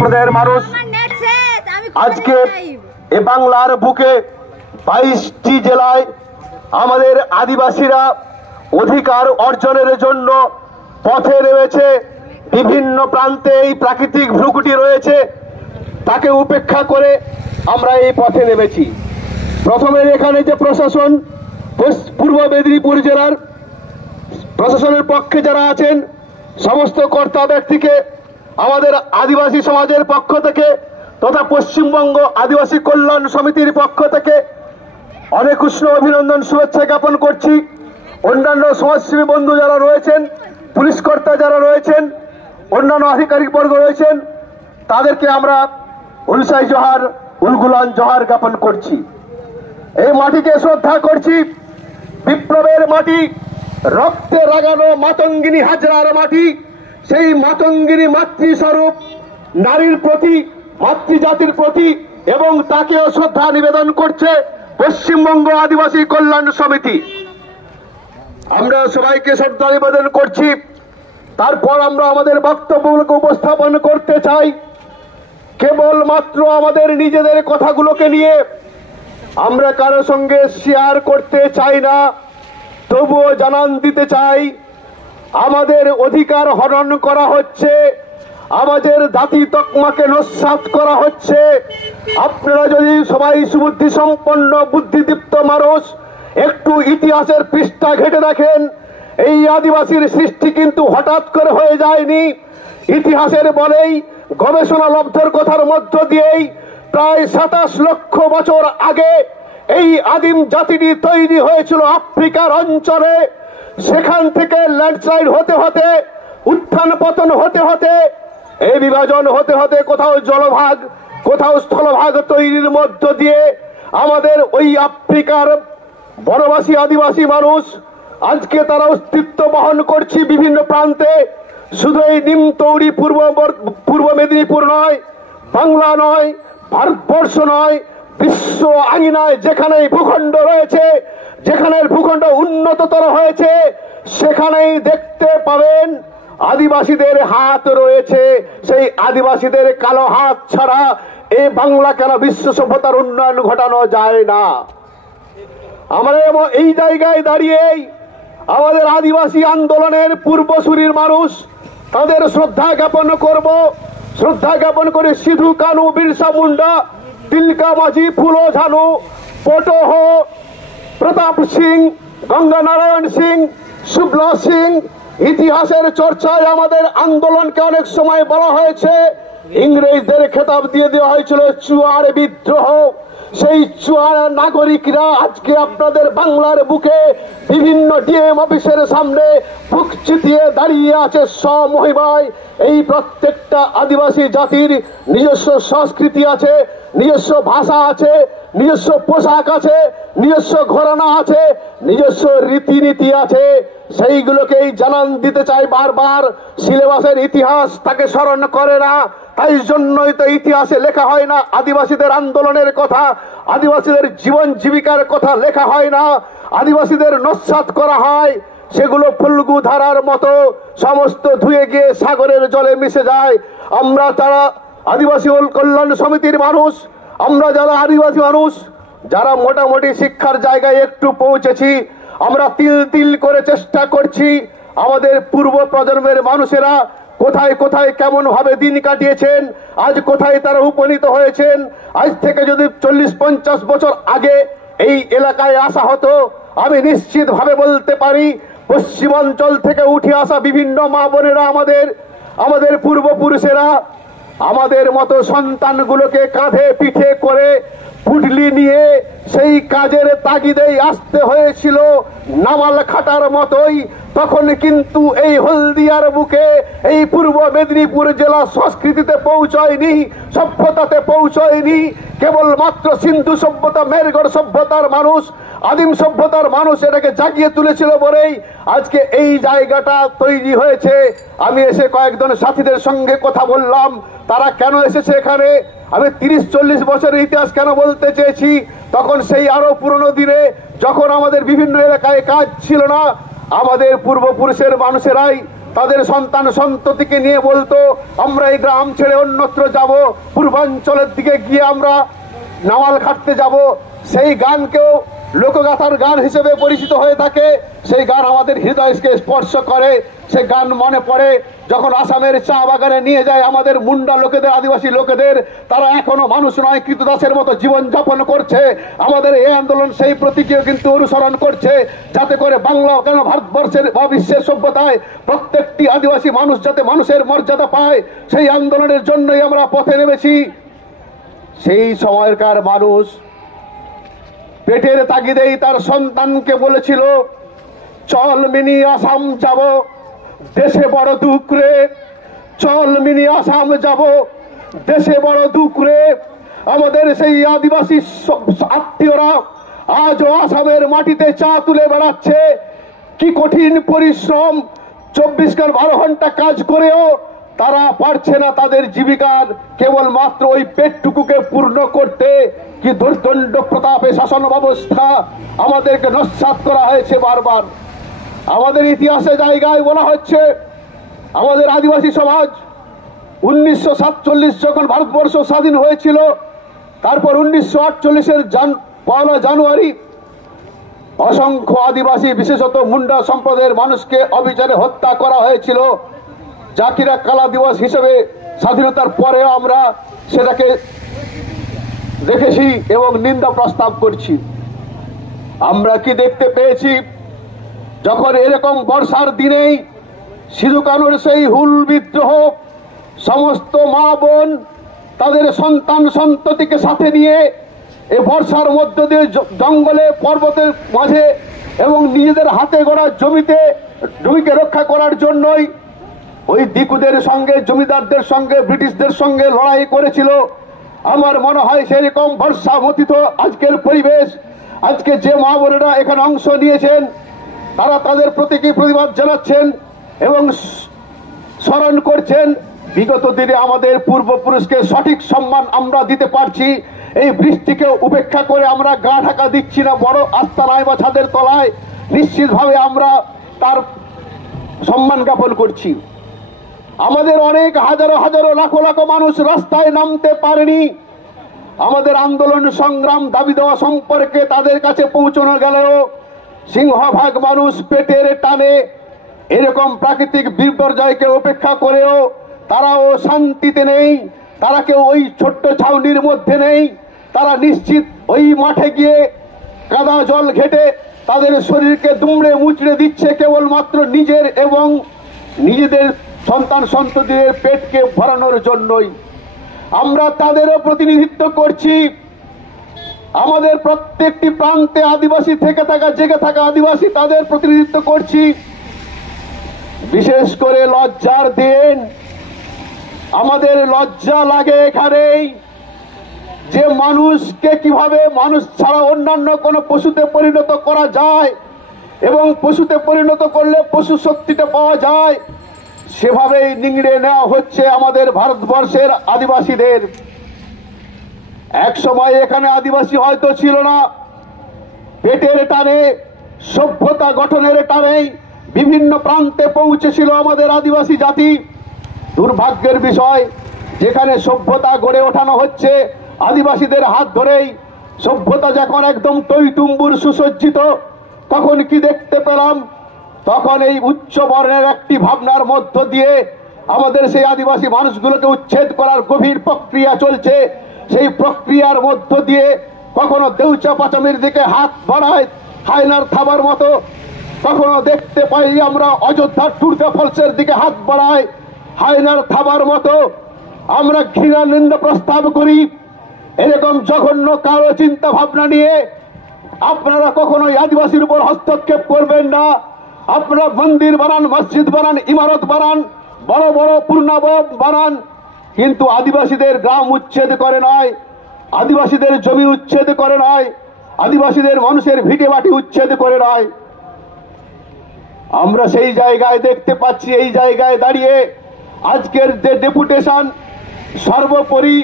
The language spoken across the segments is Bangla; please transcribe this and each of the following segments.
সম্প্রদায়ের মানুষ আজকে এ বাংলার বুকে 22টি জেলায় আমাদের আদিবাসীরা অধিকার অর্জনের জন্য পথে নেমেছে। বিভিন্ন প্রান্তে এই প্রাকৃতিক ভ্রুকুটি রয়েছে, তাকে উপেক্ষা করে আমরা এই পথে নেমেছি। প্রথমে এখানে যে প্রশাসন, পূর্ব মেদিনীপুর জেলার প্রশাসনের পক্ষে যারা আছেন সমস্ত কর্তা ব্যক্তিকে আমাদের আদিবাসী সমাজের পক্ষ থেকে তথা পশ্চিমবঙ্গ আদিবাসী কল্যাণ সমিতির পক্ষ থেকে অনেক উষ্ণ অভিনন্দন শুভেচ্ছা জ্ঞাপন করছি। অন্যান্য সমাজসেবী বন্ধু যারা রয়েছেন, পুলিশ কর্তা যারা রয়েছেন, অন্যান্য আধিকারিক বর্গ রয়েছেন, তাদেরকে আমরা উলসাই জোহার, উলগুলান জোহার জ্ঞাপন করছি। এই মাটিকে শ্রদ্ধা করছি, বিপ্লবের মাটি, রক্তে রাগানো মাতঙ্গিনী হাজরার মাটি। সেই মাতঙ্গিনী মাতৃস্বরূপ নারীর প্রতি, মাতৃজাতির প্রতি এবং তাকেও শ্রদ্ধা নিবেদন করছে পশ্চিমবঙ্গ আদিবাসী কল্যাণ সমিতি। আমরা সবাইকে শ্রদ্ধা নিবেদন করছি। তারপর আমরা আমাদের বক্তব্যগুলোকে উপস্থাপন করতে চাই। কেবলমাত্র আমাদের নিজেদের কথাগুলোকে নিয়ে আমরা কারোর সঙ্গে শেয়ার করতে চাই না, তবুও জানান দিতে চাই আমাদের অধিকার হরণ করা হচ্ছে, আমাদের জাতি তকমাকে নস্যাৎ করা হচ্ছে। আপনারা যদি সবাই সুবুদ্ধি সম্পন্ন বুদ্ধিদীপ্ত মানুষ একটু ইতিহাসের পৃষ্ঠা ঘেটে দেখেন, এই আদিবাসীর সৃষ্টি কিন্তু হঠাৎ করে হয়ে যায়নি। ইতিহাসের বলেই গবেষণা লব্ধর কথার মধ্য দিয়েই প্রায় 27 লক্ষ বছর আগে এই আদিম জাতিটি তৈরি হয়েছিল আফ্রিকার অঞ্চলে। সেখান থেকে ল্যান্ডস্লাইড হতে হতে, উত্থান পতন হতে হতে, এই বিভাজন হতে হতে কোথাও জলভাগ কোথাও স্থলভাগ তৈরির মধ্য দিয়ে আমাদের ওই আফ্রিকার বনবাসী আদিবাসী মানুষ আজকে তারা অস্তিত্ব বহন করছে বিভিন্ন প্রান্তে। শুধু এই নিমতৌড়ি পূর্ব মেদিনীপুর নয়, বাংলা নয়, ভারতবর্ষ নয়, বিশ্ব আঙিনায় যেখানে ভূখণ্ড রয়েছে, যেখানে ভূখণ্ড উন্নততর হয়েছে, সেখানেই দেখতে পাবেন আদিবাসীদের হাত রয়েছে। সেই আদিবাসীদের কালো হাত ছাড়া এই বাংলা কেন বিশ্ব সভ্যতার উন্নয়ন ঘটানো যায় না। আমরা এই জায়গায় দাঁড়িয়েই আমাদের আদিবাসী আন্দোলনের পূর্বসূরির মানুষ তাদের শ্রদ্ধা জ্ঞাপন করব। শ্রদ্ধা জ্ঞাপন করে সিধু কানু, বিরসা মুন্ডা, তিলকা মাঝি, ফুলো ঝানু, পটোহ, প্রতাপ সিং, গঙ্গা নারায়ণ সিং, শুভ্লা সিং। ইতিহাসের চর্চায় আমাদের আন্দোলনকে অনেক সময় বলা হয়েছে ইংরেজদের খেতাব দিয়ে দেওয়া হয়েছিল চুয়ার বিদ্রোহ। সেই চুয়ার নাগরিকরা আজকে আপনাদের বাংলার বুকে বিভিন্ন ডিএম অফিসের সামনে বুক চিতিয়ে দাঁড়িয়ে আছে স্বমহিমায়। এই প্রত্যেকটা আদিবাসী জাতির নিজস্ব সংস্কৃতি আছে, নিজস্ব ভাষা আছে, নিজস্ব পোশাক আছে, নিজস্ব ঘরানা আছে, নিজস্ব রীতিনীতি আছে। সেইগুলোকেই জানান দিতে চাই বারবার। সিলেবাসের ইতিহাস তাকে স্মরণ করে না, তাই জন্যই তো ইতিহাসে লেখা হয় না আদিবাসীদের আন্দোলনের কথা, আদিবাসীদের জীবন জীবিকার কথা লেখা হয় না। আদিবাসীদের নস্যাৎ করা হয়, সেগুলো ফুল্গু ধারার মতো সমস্ত ধুয়ে গিয়ে সাগরের জলে মিশে যায়। আমরা যারা আদিবাসী কল্যাণ সমিতির মানুষ, আমরা যারা আদিবাসী মানুষ, যারা মোটামুটি শিক্ষার জায়গায় একটু পৌঁছেছি, আমরা তিল তিল করে চেষ্টা করছি আমাদের পূর্ব প্রজন্মের মানুষেরা কোথায় কোথায় কেমন ভাবে দিন কাটিয়েছেন, আজ কোথায় তারা উপনীত হয়েছেন। আজ থেকে যদি 40-50 বছর আগে এই এলাকায় আসা হতো, আমি নিশ্চিত ভাবে বলতে পারি পশ্চিমাঞ্চল থেকে উঠে আসা বিভিন্ন মা বোনেরা, আমাদের পূর্বপুরুষেরা আমাদের মতো সন্তানগুলোকে কাঁধে পিঠে করে পুটলি নিয়ে সেই কাজের তাগিদেই আসতে হয়েছিল নামাল খাটার মতোই। তখন কিন্তু এই হলদিয়ার বুকে এই পূর্ব মেদিনীপুর জেলা সংস্কৃতিতে পৌঁছয়নি, সভ্যতাতে পৌঁছয়নি। কেবলমাত্র সিন্ধু সভ্যতা, মেরগড় সভ্যতার মানুষ, আদিম সভ্যতার মানুষ এটাকে জাগিয়ে তুলেছিল বলেই আজকে এই জায়গাটা তৈরি হয়েছে। আমি এসে কয়েকজন সাথীদের সঙ্গে কথা বললাম, তারা কেন এসেছে এখানে। আমি 30-40 বছরের ইতিহাস কেন বলতে চেয়েছি, তখন সেই আরো পুরনো দিনে যখন আমাদের বিভিন্ন এলাকায় কাজ ছিল না, আমাদের পূর্বপুরুষের মানুষেরাই তাদের সন্তান সন্ততিকে নিয়ে বলতো আমরা এই গ্রাম ছেড়ে অন্যত্র যাব, পূর্বাঞ্চলের দিকে গিয়ে আমরা নামাল খাটতে যাব, সেই গানকেও লোকগাথার গান হিসেবে পরিচিত হয়ে থাকে। সেই গান আমাদের হৃদয়কে স্পর্শ করে। সেই গান মনে পড়ে যখন আসামের চা বাগানে নিয়ে যায় আমাদের মুন্ডা লোকেদের, আদিবাসী লোকেদের, তারা এখনো মানুষ নয়, কৃতদাসের মতো জীবন যাপন করছে। আমাদের এই আন্দোলন সেই প্রতীকীয় কিন্তু অনুসরণ করছে, যাতে করে বাংলা কেন ভারতবর্ষের বা বিশ্বের সভ্যতায় প্রত্যেকটি আদিবাসী মানুষ যাতে মানুষের মর্যাদা পায়, সেই আন্দোলনের জন্যই আমরা পথে নেমেছি। সেই সময়কার মানুষ পেটের তাগিদেই তার সন্তানকে বলেছিল, চল মিনি আসাম যাব, দেশে বড় দুঃখ রে, চল মিনি আসাম যাব, দেশে বড় দুঃখ রে। আমাদের সেই আদিবাসী আত্মীয়রা আজও আসামের মাটিতে চা তুলে বেড়াচ্ছে। কি কঠিন পরিশ্রম, 12 ঘন্টা কাজ করেও তারা পারছে না তাদের জীবিকার কেবলমাত্র ওই পেটটুকুকে পূর্ণ করতে। কি দুর্দণ্ড প্রতাপে শাসন ব্যবস্থা আমাদেরকে নস্যাৎ করা হয়েছে বারবার। আমাদের ইতিহাসে জায়গায় বলা হচ্ছে আমাদের আদিবাসী সমাজ 1947 যখন ভারতবর্ষ স্বাধীন হয়েছিল, তারপর 1948-এর 1 জানুয়ারি অসংখ্য আদিবাসী বিশেষত মুন্ডা সম্প্রদায়ের মানুষকে অবিচারে হত্যা করা হয়েছিল, যা কিনা কালা দিবস হিসেবে স্বাধীনতার পরেও আমরা সেটাকে দেখেছি এবং নিন্দা প্রস্তাব করছি। আমরা কি দেখতে পেয়েছি, যখন এরকম বর্ষার দিনেই সিধু কানুর সেই হুল বিদ্রোহ, সমস্ত মা বোন তাদের সন্তান সন্ততিকে সাথে নিয়ে এই বর্ষার মধ্য দিয়ে জঙ্গলে পর্বতের মাঝে এবং নিজেদের হাতে গড়া জমিকে রক্ষা করার জন্যই ওই দিকুদের সঙ্গে, জমিদারদের সঙ্গে, ব্রিটিশদের সঙ্গে লড়াই করেছিল। আমার মনে হয় সেরকম বর্ষা মথিত আজকের পরিবেশ, আজকে যে মা বোনেরা এখানে অংশ নিয়েছেন তারা তাদের প্রতীকী প্রতিবাদ জানাচ্ছেন এবং স্মরণ করছেন বিগত দিনে আমাদের পূর্বপুরুষকে সঠিক সম্মান আমরা দিতে পারছি। এই বৃষ্টিকে উপেক্ষা করে আমরা গা ঢাকা দিচ্ছি না বড় আস্তানায় বা ছাদের তলায়, নিশ্চিতভাবে আমরা তার সম্মান জ্ঞাপন করছি। আমাদের অনেক হাজারো হাজারো লাখো লাখো মানুষ রাস্তায় নামতে পারেনি। আমাদের আন্দোলন সংগ্রাম দাবি দেওয়া সম্পর্কে তাদের কাছে পৌঁছানো গেলেও সিংহভাগ মানুষ পেটের টানে এরকম প্রাকৃতিক বিপর্যয়কে উপেক্ষা করেও তারাও শান্তিতে নেই, তারা কেউ ওই ছোট্ট ছাউনির মধ্যে নেই। তারা নিশ্চিত ওই মাঠে গিয়ে কাদা জল ঘেটে তাদের শরীরকে দুমড়ে মুচড়ে দিচ্ছে কেবলমাত্র নিজের এবং নিজেদের সন্তান সন্ততিদের পেটকে ভরানোর জন্যই। আমরা তাদেরও প্রতিনিধিত্ব করছি। আমাদের প্রত্যেকটি প্রান্তে আদিবাসী থেকে থাকা, জেগে থাকা আদিবাসী, তাদের প্রতিনিধিত্ব করছি। বিশেষ করে লজ্জার দিন আমাদের লজ্জা লাগে এখানেই যে মানুষকে কিভাবে মানুষ ছাড়া অন্যান্য কোন পশুতে পরিণত করা যায় এবং পশুতে পরিণত করলে পশু শক্তিটা পাওয়া যায়, সেভাবেই নিংড়ে নেওয়া হচ্ছে আমাদের ভারতবর্ষের আদিবাসীদের। এক সময় এখানে আদিবাসী হয়তো ছিল না, পেটের টানে, সভ্যতা গঠনের টানেই বিভিন্ন প্রান্তে পৌঁছেছিল আমাদের আদিবাসী জাতি। দুর্ভাগ্যের বিষয়, যেখানে সভ্যতা গড়ে ওঠানো হচ্ছে আদিবাসীদের হাত ধরেই, সভ্যতা যখন একদম টইটুম্বুর সুসজ্জিত, তখন কি দেখতে পেলাম, তখন এই উচ্চ বর্ণের একটি ভাবনার মধ্য দিয়ে আমাদের সেই আদিবাসী মানুষগুলোকে উচ্ছেদ করার গভীর প্রক্রিয়া চলছে। সেই প্রক্রিয়ার মধ্য দিয়ে কখনো দেউচা পাচামির দিকে হাত বাড়ায় হায়নার থাবার মতো, কখনো দেখতে পাই আমরা অযোধ্যার টুরদা ফলসের দিকে হাত বাড়ায় হায়নার থাবার মতো। আমরা ঘৃণা নিন্দা প্রস্তাব করি। এরকম জঘন্য কারো চিন্তা ভাবনা নিয়ে আপনারা কখনোই আদিবাসীর উপর হস্তক্ষেপ করবেন না। আপনারা মন্দির বানান, মসজিদ বানান, ইমারত বানান, বড় বড় পূর্ণাবয়ব বানান, কিন্তু আদিবাসীদের গ্রাম উচ্ছেদ করে নয়, আদিবাসীদের জমি উচ্ছেদ করে নয়, আদিবাসীদের মানুষের ভিটে বাটি উচ্ছেদ করে নয়। আমরা সেই জায়গায় দেখতে পাচ্ছি, এই জায়গায় দাঁড়িয়ে আজকের যে ডেপুটেশন, সর্বোপরি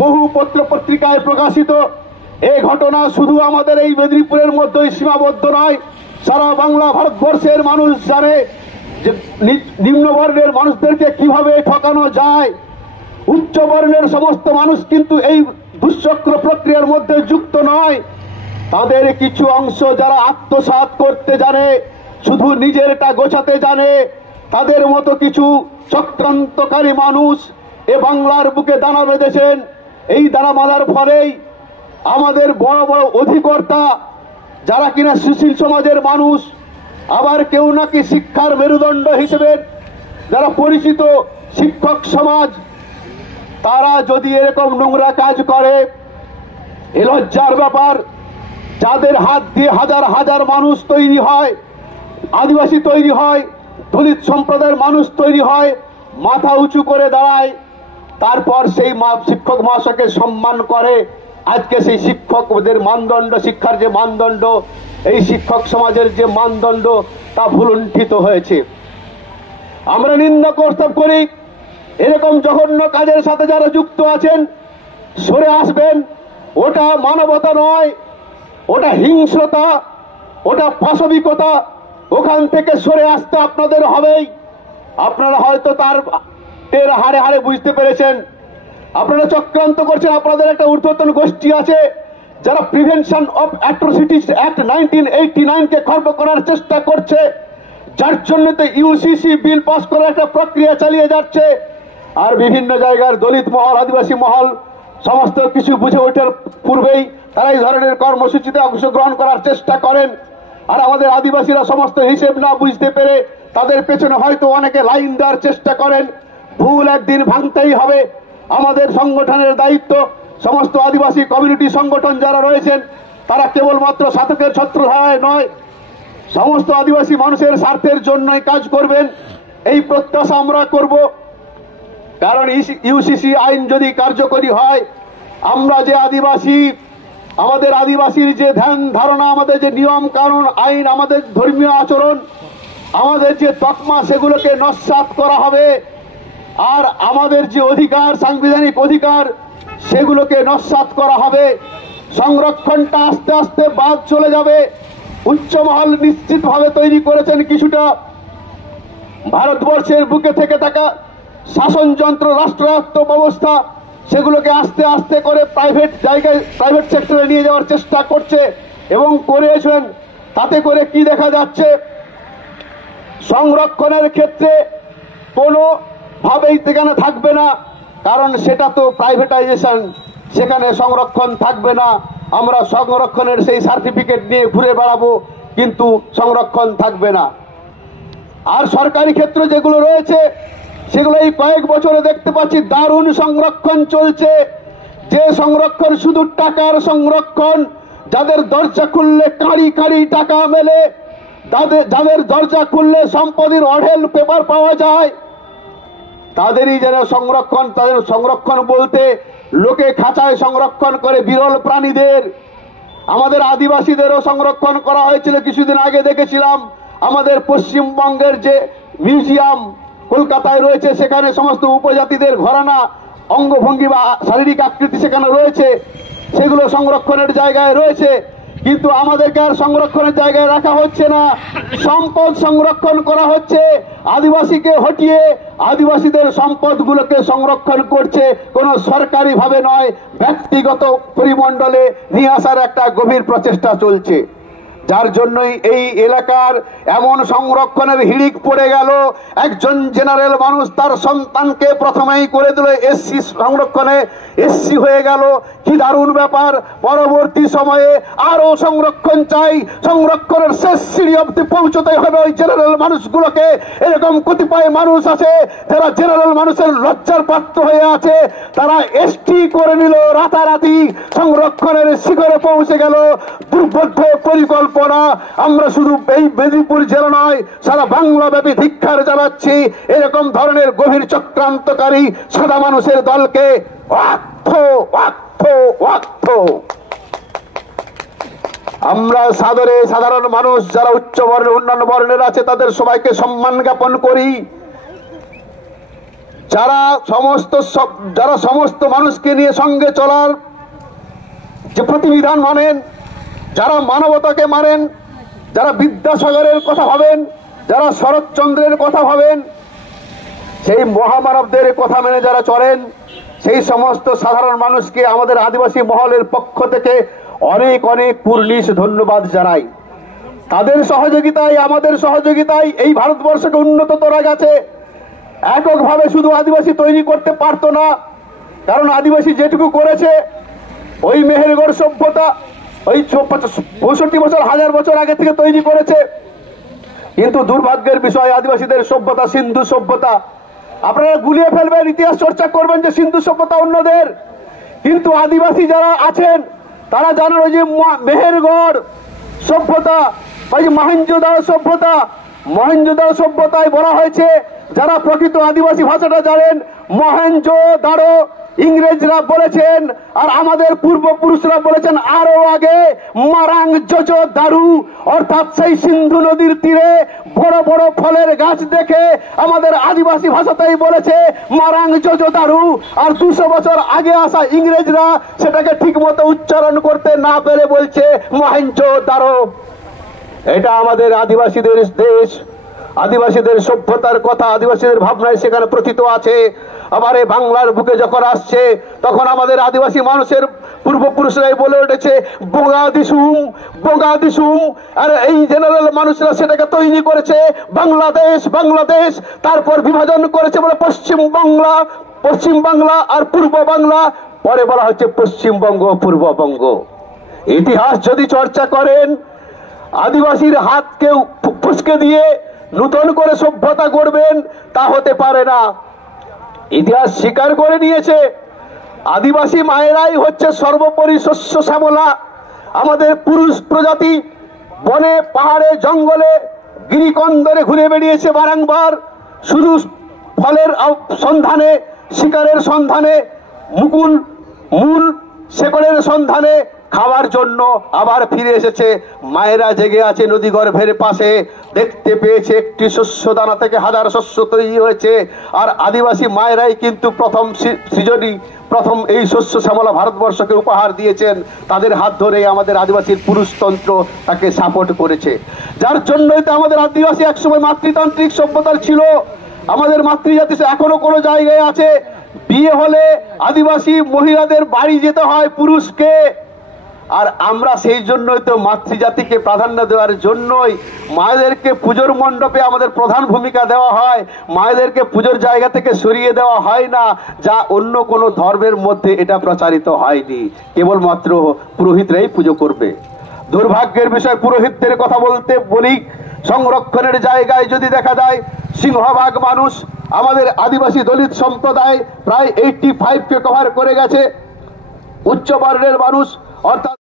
বহু পত্র পত্রিকায় প্রকাশিত এই ঘটনা শুধু আমাদের এই মেদিনীপুরের মধ্যেই সীমাবদ্ধ নয়, সারা বাংলা ভারতবর্ষের মানুষ জানে যে নিম্ন বর্ণের মানুষদেরকে কিভাবে ঠকানো যায়। উচ্চ বর্ণের সমস্ত মানুষ কিন্তু এই দুঃচক্র প্রক্রিয়ার মধ্যে যুক্ত নয়। তাদের কিছু অংশ যারা আত্মসাৎ করতে জানে, শুধু নিজেরটা গোছাতে জানে, তাদের মতো কিছু চক্রান্তকারী মানুষ এ বাংলার বুকে দানা বেঁধেছেন। এই দানা বাঁধার ফলেই আমাদের বড় বড় অধিকর্তা যারা কিনা সুশীল সমাজের মানুষ, আবার কেউ নাকি শিক্ষার মেরুদণ্ড হিসেবে যারা পরিচিত শিক্ষক সমাজ, তারা যদি এরকম নোংরা কাজ করে, এ লজ্জার ব্যাপার। যাদের হাত দিয়ে হাজার হাজার মানুষ তৈরি হয়, আদিবাসী তৈরি হয়, দলিত সম্প্রদায়ের মানুষ তৈরি হয়, মাথা উঁচু করে দাঁড়ায়, তারপর সেই শিক্ষক মহাশয়কে সম্মান করে। আজকে সেই শিক্ষকদের মানদণ্ড, শিক্ষার যে মানদণ্ড, এই শিক্ষক সমাজের যে মানদণ্ড, তা ভুলুণ্ঠিত হয়েছে। আমরা নিন্দা প্রস্তাব করি, এরকম জঘন্য কাজের সাথে যারা যুক্ত আছেন সরে আসবেন। ওটা মানবতা নয়, ওটা হিংস্রতা, ওটা পাশবিকতা। ওখান থেকে সরে আসতে আপনাদের হবেই। আপনারা হয়তো তার হারে হারে বুঝতে পেরেছেন। আপনারা চক্রান্ত করছেন। আপনাদের একটা ঊর্ধ্বতন গোষ্ঠী আছে যারা প্রিভেনশন অফ অ্যাট্রোসিটিস অ্যাক্ট 1989 খর্ব করার চেষ্টা করছে, যার জন্য তো ইউসিসি বিল পাস করার একটা প্রক্রিয়া চালিয়ে যাচ্ছে। আর বিভিন্ন জায়গার দলিত মহল, আদিবাসী মহল সমস্ত কিছু বুঝে ওঠার পূর্বেই তারা এই ধরনের কর্মসূচিতে অংশগ্রহণ করার চেষ্টা করেন। আর আমাদের আদিবাসীরা সমস্ত হিসেব না বুঝতে পেরে তাদের পেছনে হয়তো অনেকে লাইন দেওয়ার চেষ্টা করেন। ভুল একদিন ভাঙতেই হবে। আমাদের সংগঠনের দায়িত্ব, সমস্ত আদিবাসী কমিউনিটি সংগঠন যারা রয়েছেন তারা কেবলমাত্র শাসকের ছত্রছায়ায় নয়, সমস্ত আদিবাসী মানুষের স্বার্থের জন্যই কাজ করবেন, এই প্রত্যাশা আমরা করব। কারণ ইউসিসি আইন যদি কার্যকরী হয়, আমরা যে আদিবাসী, আমাদের আদিবাসীর যে ধ্যান ধারণা, আমাদের যে নিয়ম কানুন আইন, আমাদের ধর্মীয় আচরণ, আমাদের যে তকমা, সেগুলোকে নস্যাৎ করা হবে। আর আমাদের যে অধিকার, সাংবিধানিক অধিকার, সেগুলোকে নস্যাৎ করা হবে। সংরক্ষণটা আস্তে আস্তে বাদ চলে যাবে। উচ্চমহল নিশ্চিতভাবে তৈরি করেছেন কিছুটা ভারতবর্ষের বুকে থেকে থাকা শাসনযন্ত্র, রাষ্ট্রায়ত্ত ব্যবস্থা, সেগুলোকে আস্তে আস্তে করে প্রাইভেট জায়গায়, প্রাইভেট সেক্টরে নিয়ে যাওয়ার চেষ্টা করছে এবং করেছেন। তাতে করে কি দেখা যাচ্ছে, সংরক্ষণের ক্ষেত্রে কোনোভাবেই সেখানে থাকবে না, কারণ সেটা তো প্রাইভেটাইজেশন, সেখানে সংরক্ষণ থাকবে না। আমরা সংরক্ষণের সেই সার্টিফিকেট নিয়ে ঘুরে বেড়াবো, কিন্তু সংরক্ষণ থাকবে না। আর সরকারি ক্ষেত্র যেগুলো রয়েছে, সেগুলো এই কয়েক বছরে দেখতে পাচ্ছি দারুণ সংরক্ষণ চলছে। যে সংরক্ষণ শুধু টাকার সংরক্ষণ, যাদের দরজা খুললে কাঁড়ি কাঁড়ি টাকা মেলে, যাদের দরজা খুললে সম্পত্তির অঢেল পেপার পাওয়া যায়, তাদেরই যেন সংরক্ষণ। তাদের সংরক্ষণ বলতে লোকে খাঁচায় সংরক্ষণ করে বিরল প্রাণীদের। আমাদের আদিবাসীদেরও সংরক্ষণ করা হয়েছিল। কিছুদিন আগে দেখেছিলাম আমাদের পশ্চিমবঙ্গের যে মিউজিয়াম কলকাতায় রয়েছে, সেখানে সমস্ত উপজাতিদের ঘরানা অঙ্গভঙ্গি বা শারীরিক আকৃতি সেখানে রয়েছে, সেগুলো সংরক্ষণের জায়গায় রয়েছে। কিন্তু আমাদেরকে আর সংরক্ষণের জায়গায় রাখা হচ্ছে না, সম্পদ সংরক্ষণ করা হচ্ছে। আদিবাসীকে হটিয়ে আদিবাসীদের সম্পদগুলোকে সংরক্ষণ করছে, কোনো সরকারি ভাবে নয়, ব্যক্তিগত পরিমণ্ডলে নিয়ে আসার একটা গভীর প্রচেষ্টা চলছে। যার জন্যই এই এলাকার এমন সংরক্ষণের হিড়িক পড়ে গেল। একজন জেনারেল মানুষ তার সন্তানকে প্রথমেই করে দিল এসসি সংরক্ষণে, এসসি হয়ে গেল। কি দারুণ ব্যাপার। পরবর্তী সময়ে আরো সংরক্ষণ চাই, সংরক্ষণের শেষ সিঁড়ি অব্দি পৌঁছতে হবে ওই জেনারেল মানুষগুলোকে। এরকম কতিপয় মানুষ আছে যারা জেনারেল মানুষের লজ্জার পাত্র হয়ে আছে, তারা এসটি করে নিল রাতারাতি, সংরক্ষণের শিখরে পৌঁছে গেল। দুর্বোধ্য পরিকল্পনা। আমরা শুধু এই মেদিনীপুর জেলা নয়, সারা বাংলা ব্যাপী ধিক্কার জানাচ্ছি এরকম ধরনের গভীর চক্রান্তকারী সাদা মানুষের দলকে। আমরা সাদরে সাধারণ মানুষ যারা উচ্চ বর্ণের, অন্যান্য বর্ণের আছে, তাদের সবাইকে সম্মান জ্ঞাপন করি। যারা সমস্ত মানুষকে নিয়ে সঙ্গে চলার যে প্রতিবিধান মানেন, যারা মানবতাকে মানেন, যারা বিদ্যাসাগরের কথা ভাবেন, যারা শরৎচন্দ্রের কথা ভাবেন, সেই মহামানবদের কথা মেনে যারা চলেন, সেই সমস্ত সাধারণ মানুষকে আমাদের আদিবাসী মহলের পক্ষ থেকে অনেক অনেক পূর্ণিশ ধন্যবাদ জানাই। তাদের সহযোগিতায়, আমাদের সহযোগিতায় এই ভারতবর্ষকে উন্নত করা গেছে। এককভাবে শুধু আদিবাসী তৈরি করতে পারতো না, কারণ আদিবাসী যেটুকু করেছে, ওই মেহেরগড় সভ্যতা ওই 65 বছর, 1000 বছর আগে থেকে তৈরি করেছে। কিন্তু দুর্ভাগ্যের বিষয়, আদিবাসীদের সভ্যতা সিন্ধু সভ্যতা। আপনারা গুলিয়ে ফেলবেন, ইতিহাস চর্চা করবেন যে সিন্ধু সভ্যতা অন্যদের, কিন্তু আদিবাসী যারা আছেন তারা জানেন ওই যে মেহেরগড় সভ্যতা, ওই যে মহেঞ্জোদারো সভ্যতা। মহেঞ্জোদারো সভ্যতায় বলা হয়েছে, যারা প্রকৃত আদিবাসী ভাষাটা জানেন, মহেঞ্জোদারো ইংরেজরা বলেছেন, আর আমাদের পূর্বপুরুষরা বলেছেন আরো আগে মারাং জোজো দারু, অর্থাৎ সেই সিন্ধু নদীর তীরে বড় বড় ফলের গাছ দেখে আমাদের আদিবাসী ভাষাতেই বলেছে মারাং জোজো দারু। আর 200 বছর আগে আসা ইংরেজরা সেটাকে ঠিক মতো উচ্চারণ করতে না পেরে বলছে মহেঞ্জোদারো। এটা আমাদের আদিবাসীদের দেশ, আদিবাসীদের সভ্যতার কথা, আদিবাসীদের ভাবনায় সেখানে প্রথিত আছে। আবার এই বাংলার বুকে যখন আসছে, তখন আমাদের আদিবাসী মানুষের পূর্বপুরুষরাই বলে উঠেছে বোগা দিসুম, বোগা দিসুম। আর এই জেনারেল মানুষরা সেটাকে তৈরি করেছে বাংলাদেশ, বাংলাদেশ। তারপর বিভাজন করেছে বলে পশ্চিম বাংলা আর পূর্ব বাংলা, পরে বলা হচ্ছে পশ্চিমবঙ্গ, পূর্ববঙ্গ। ইতিহাস যদি চর্চা করেন, আদিবাসীর হাতকে ফুসকে দিয়ে নতুন করে সভ্যতা গড়বেন, তা হতে পারে না। ইতিহাস স্বীকার করে নিয়েছে, আদিবাসী মায়েরাই হচ্ছে সর্বোপরি শস্য শ্যামলা। আমাদের পুরুষ প্রজাতি বনে, পাহাড়ে, জঙ্গলে, গিরিকন্দরে ঘুরে বেরিয়েছে বারংবার, শুধু ফলের সন্ধানে, শিকারের সন্ধানে, মূল শেকড়ের সন্ধানে, খাওয়ার জন্য আবার ফিরে এসেছে। মায়েরা জেগে আছে নদী গর্ভের পাশে, দেখতে পেয়েছে একটি শস্য দানা থেকে হাজার শস্য তৈরি হয়েছে। আর আদিবাসী মায়েরাই কিন্তু প্রথম সৃজনী, প্রথম এই শস্য শ্যামলা ভারতবর্ষকে উপহার দিয়েছেন। তাদের হাত ধরে আমাদের আদিবাসীর পুরুষতন্ত্র তাকে সাপোর্ট করেছে, যার জন্যই তো আমাদের আদিবাসী একসময় মাতৃতান্ত্রিক সভ্যতার ছিল। আমাদের মাতৃজাতি এখনো কোনো জায়গায় আছে, বিয়ে হলে আদিবাসী মহিলাদের বাড়ি যেতে হয় পুরুষকে। আর আমরা সেই জন্যই তো মাতৃজাতিকে প্রাধান্য দেওয়ার জন্যই মায়েদেরকে পুজোর মণ্ডপে আমাদের প্রধান ভূমিকা দেওয়া হয়, মায়েদেরকে পুজোর জায়গা থেকে সরিয়ে দেওয়া হয় না, যা অন্য কোনো ধর্মের মধ্যে এটা প্রচারিত হয়নি। কেবলমাত্র পুরোহিতরাই পুজো করবে। দুর্ভাগ্যের বিষয়, পুরোহিতদের কথা বলি, সংরক্ষণের জায়গায় যদি দেখা যায়, সিংহভাগ মানুষ আমাদের আদিবাসী দলিত সম্প্রদায় প্রায় 85কে কভার করে গেছে। উচ্চ বর্ণের মানুষ, অর্থাৎ